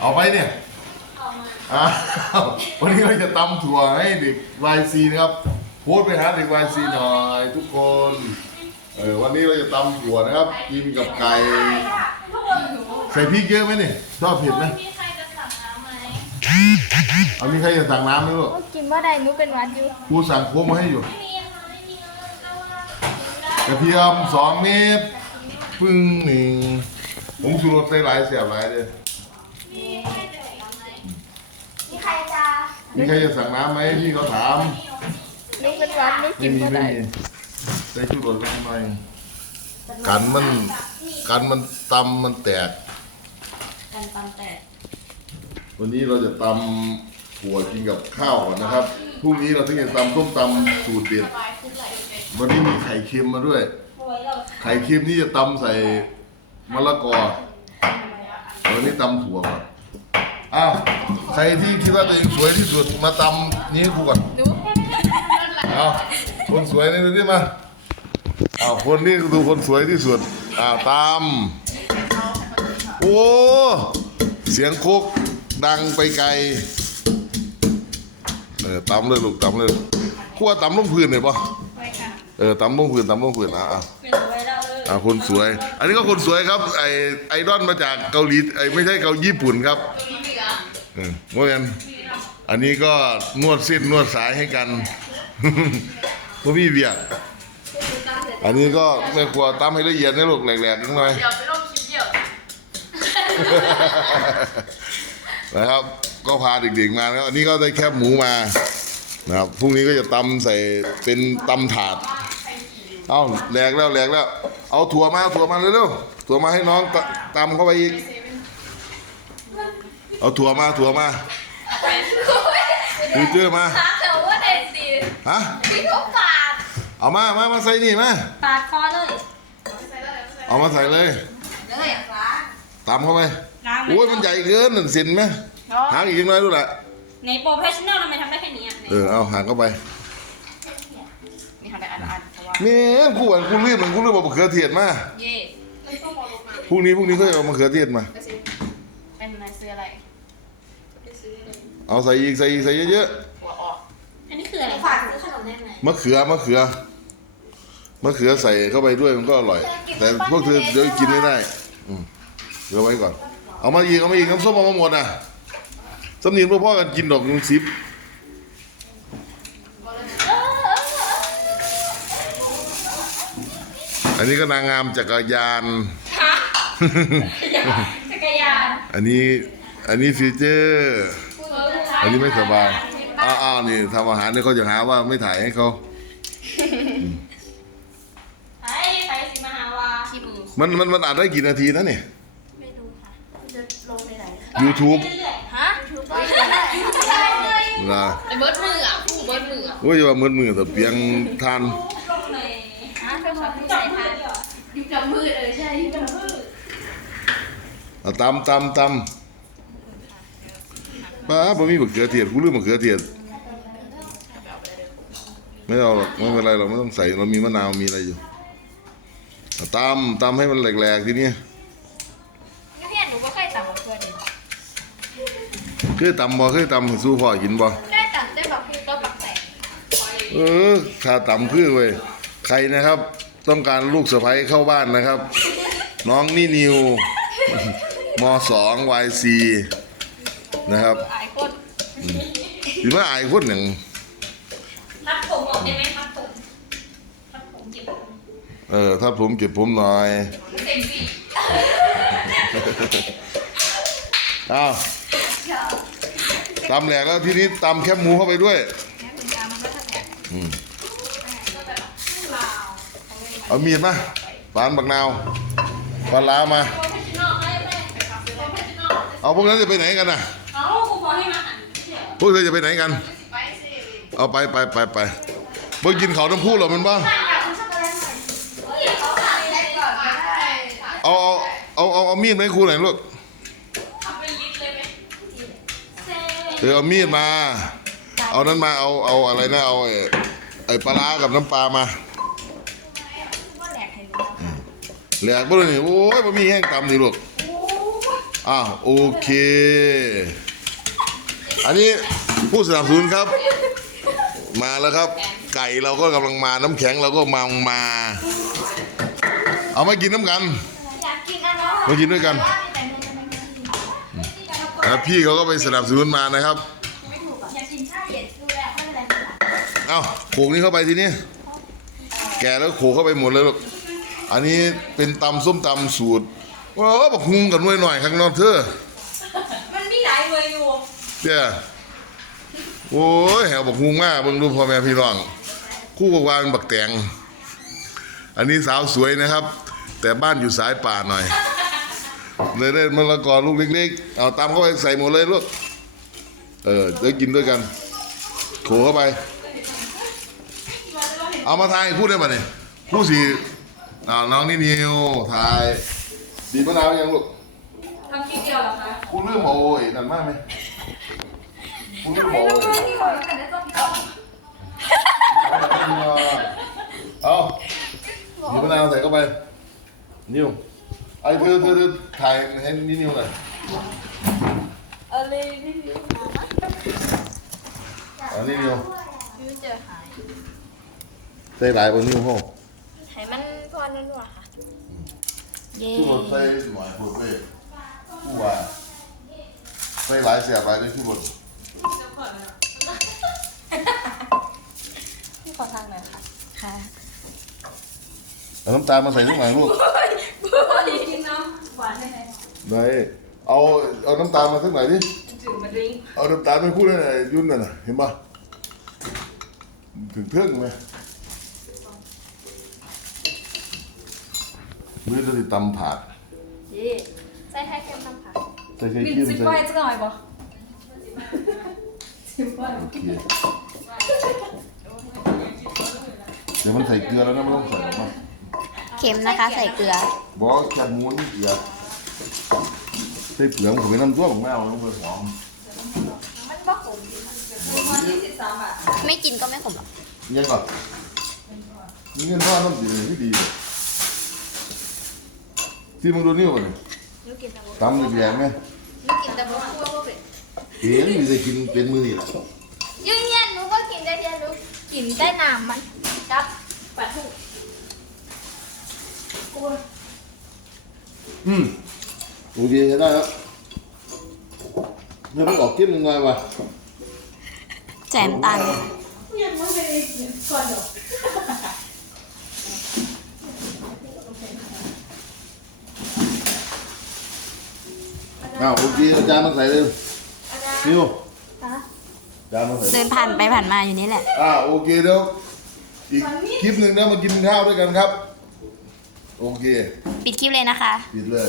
เอาไปเนี่ยออกมาอ้าววันนี้เราจะตำถั่วให้เด็กวายซีนะครับโพสต์ไปหาเด็กวายซีหน่อยทุกคนเออวันนี้เราจะตำถั่วนะครับ กินกับไก่ทุกคนหนูใส่พริกเยอะไหมเนี่ยชอบเผ็ดไหมมีใครจะสั่งน้ำไหมเอามีใครจะสั่งน้ำไหมลูกก็กินว่าได้หนูเป็นหวัดอยู่ครูสั่งโค้กมาให้อยู่ไม่มีค่ะไม่มีเลยก็ว่ากระเทียมสองเม็ดพึ่งหนึ่ง ผมชูรสใส่หลายเสียบหลายเลยมีใครจะสั่งน้ำไหมมีใครจะมีใครจะสั่งน้ำไหมพี่เขาถามหนูเป็นหวัดหนูไม่กินมีว่าไม่ได้มีใส่ชูรสลงไปกันมันกันมันตำมันแตก กันปันแตกวันนี้เราจะตำถั่วกินกับข้าวก่อนนะครับ พรุ่งนี้เราถึงจะตำต้มตำสูตรเด็ด วันนี้มีไข่เค็มมาด้วยโอ้ยเราไข่เค็มนี่จะตำใส่ มะละกอวันนี้ตำถั่วก่อนอ้าวใครที่คิดว่าตัวเองสวยที่สุดมาตำนี้ให้ครูก่อนหนูเอาคนสวยนี่ดูดิมาเอาคนนี้ดูคนสวยที่สุดอ่าตามโอ้เสียงโคกดังไปไกลเออตำเลยลูกตำเลยขั้วตำลงพื้นเลยปะไปค่ะเออตำลงพื้นตำลงพื้นอะอะ เป็นไว้แล้วเลย อะคนสวย อันนี้ก็คนสวยครับ ไอไอดอลมาจากเกาหลีไอไม่ใช่เกาญี่ปุ่นครับเออโมเอนอันนี้ก็นวดเส้นนวดสายให้กันพ่มีเบียกอันนี้ก็แม่ครัวตำให้ละเอียดนะลูกแหลกๆนิดหน่อยเดี๋ยวไปลงคลิปเดี่ยวนะครับ ก็พาเด็กๆมานะครับอันนี้ก็ได้แคบหมูมานะครับพรุ่งนี้ก็จะตำใส่เป็นตำถาดเอ้าแหลกแล้วแหลกแล้ว เอาถั่วมาถั่วมาเร็วๆถั่วมาให้น้องตตำเข้าไปอีก เอาถั่วมาถั่วมาดูเจอมาถามเถอะว่าเด็ดสิฮะพี่ทุกปาดเอามามามาใส่นี่มาปาดคอเลยเอามาใส่เลยเลยอะล้างตำเข้าไปล้างไหมโอ้ยมันใหญ่เกินนั่นสินไหมหางอีกน้อยดูแหละในโปรเฟชชั่นแนลทำไมทำได้แค่นี้อะเออเอาหางเข้าไปนี่ทำได้อันอันเพราะว่า นี่กูอ่านกูรีบมันกูรีบเอามะเขือเทศมาเย่พรุ่งนี้พรุ่งนี้ก็เอามะเขือเทศมา เป็นอะไรซื้ออะไรเอาใส่อีกใส่อีกใส่เยอะหัวออกอันนี้คืออะไรฝากซื้อขนมได้ไหมๆมะเขือมะเขือมะเขือใส่เข้าไปด้วยมันก็อร่อย แต่พวกเธอเดี๋ยวกินไม่ได้อืมเดี๋ยวไว้ก่อน เอามาอีกเอามาอีกน้ำส้มเอามาหมดอะสำเนียงพ่อพ่อกันกินดอกนุ้งซิป อันนี้ก็นางงามจักรยานจักรยานอันนี้อันนี้ฟิวเจอร์ อันนี้ไม่สบายอ้าวอ้าวนี่ทำอาหารนี่เขาจะหาว่าไม่ถ่ายให้เขา ไอ้ใครสิมาหาวาขี้มือมันมันมันอัดได้กี่นาทีนะเนี่ย ไม่รู้ค่ะจะลงไปไหน YouTube เรื่อยฮะๆได้เลยนะไอ้เบิร์ดมืออะผู้เบิร์ดมืออะ โอ้ยว่ามือมือแต่เปียงทาน ลงเลยฮะเป็นคนที่จัใส่บมืทาอนเดียวยุบจับมือเออใช่ยุบจับมือเอาตำตำตำป้าบ่มีมะเขือเทศกูลืมมะเขือเทศไม่เอาหรอกไม่เป็นไรหรอกไม่ต้องใส่เรามีมะนาวมีอะไรอยู่เอาตำตำให้มันแหลกๆทีนี้เพี่อนหนูก็เคยต่ำกว่าเพื่อนเคยตำบ่เคยตำให้สู้พ่อกินบ่ได้ต่ำได้แบบคือตัวปักแตกเออถ้าตำคือเว้ยใครนะครับ ต้องการลูกสะใภ้เข้าบ้านนะครับ น้องนี่นิวมสองวายซีนะครับหลายคนหรือว่าอายคนอย่างพัดผมออกได้ไหมพัดผมพัดผมเก็บผมเออถ้าผมเก็บผมหน่อยเซ็กซี่อ้าวตำแหลกแล้วทีนี้ตำแคบหมูเข้าไปด้วย แม่คุณยามันก็ทำแบบ อืม เอามีดมาปานบักนาวปลาล้ามา เอาพวกนั้นจะไปไหนกันน่ะเอาครูพอให้มาหันเดี๋ยวพวกเธอจะไปไหนกัน เอาไปไปไปไปเพิ่งกินเขาน้ำพุเหรอมันบ้างเอาเอาเอาเอาเอามีดมาให้ครูหน่อยลูกเป็นลิตรเลยไหมเอเอามีดมา เอานั้นมาเอาเอาอะไรนะเอาไอ้ปลาร้ากับน้ำปลามา ว่าแหลกให้รู้แหลกบ่นี่โอ้ยบ่มีแห้งตำดิลูกอ้าวโอเค อันนี้ผู้สนับสนุนครับ มาแล้วครับ ไก่เราก็กำลังมาน้ำแข็งเราก็มามา เอามากินน้ำกันอยากกินมากินด้วยกันแล้วพี่เขาก็ไปสนับสนุนมานะครับไม่ถูกอะอยากกินชาเย็นดูแลไม่เป็นไรเอ้าโขกนี้เข้าไปทีนี้ แกแล้วโขกเข้าไปหมดเลยลูก อันนี้เป็นตำส้มตำสูตรว้าวบักฮุงกันไว้หน่อยข้างนอกเธอมันมีหลายเวอร์อยู่เจ้าโอ้ยแหวบักฮุงมากเบิ่งดูพ่อแม่พี่น้อง คู่บอกว่าเป็นบักแตงอันนี้สาวสวยนะครับ แต่บ้านอยู่สายป่าหน่อย เลยได้มะละกอลูกเล็กๆ เอาตามเข้าไปใส่หมดเลยลูก เออเดี๋ยวกินด้วยกันโขเข้าไป เอามาทายพูดได้ป่ะเนี่ยพูดสิ อ่าน้องนี่นิวทายบีบมะนาวยังลูกทำคลิปเดียวเหรอคะคุณเรื่องโอ้ยนั่นมากไหมคุณเรื่องโอ้ยเอาบีบมะนาวใส่เข้าไปนิวไอ้เธอเธอเธอถ่ายให้นี่นิวหน่อยอะไรนี่อันนี้นิวยูเจอหายใส่หลายบนนิวห้อง หายมันพอนั่นหว่าค่ะ เย้ทุกคนใส่หน่อยพูดไปผู้ว่าใส่หลายเสียบหลายในที่บนพี่ขอทางหน่อยค่ะค่ะเอาน้ำตาลมาใส่นิดหน่อยลูกกินน้ำหวานได้ไหมไหนเอาเอาน้ำตาลมาสักหน่อยดิจืดมาดริงเอาน้ำตาลไม่พูดได้ไหนยุ่นน่ะนะเห็นปะถึงเทื่องไหม มือจะติดตำผาดเย้ใส่ไข่เค็มน้ำผักใส่ไข่บินเค็มซิปใส่ไว้จะหน่อยบ่ซิปไว้โอเคเดี๋ยวมันใส่เกลือแล้วนะไม่ต้องใส่หรอกมั้งเค็มนะคะ ใส่เกลือ บอกแค่ม้วนเกลือใส่เปลือกผมไปน้ำตัวของแมวแล้วเปลือกหอมมันบ่ขมวันที่สิบสามบาทไม่กินก็ไม่ขมหรอกยังก่อนนี่เงินพ่อน้ำดีที่ดี ที่มึงดูนี่ก่อนนูกินแต่บ่ตำแดงไหมนูกินแต่บ่คั่วบ่เป็นเห็นมีแต่กินเป็นมือนี่แหละยืนยันหนูก็กินได้เดียวหนูกินได้น้ำมันกับปลาทูอืมโอเคได้แล้วเนี่ยมันออกกิ้มยังไงวะแจมตันยังไม่ได้กินก่อนเดี๋ยว อ้าวโอเคอาจารย์มาใส่เลยนิวฮะอาจารย์มาใส่เดินผ่านไปผ่านมาอยู่นี่แหละ อ่าโอเคเดี๋ยวอีกคลิปหนึ่งนะมากินข้าวด้วยกันครับ โอเค ปิดคลิปเลยนะคะ ปิดเลย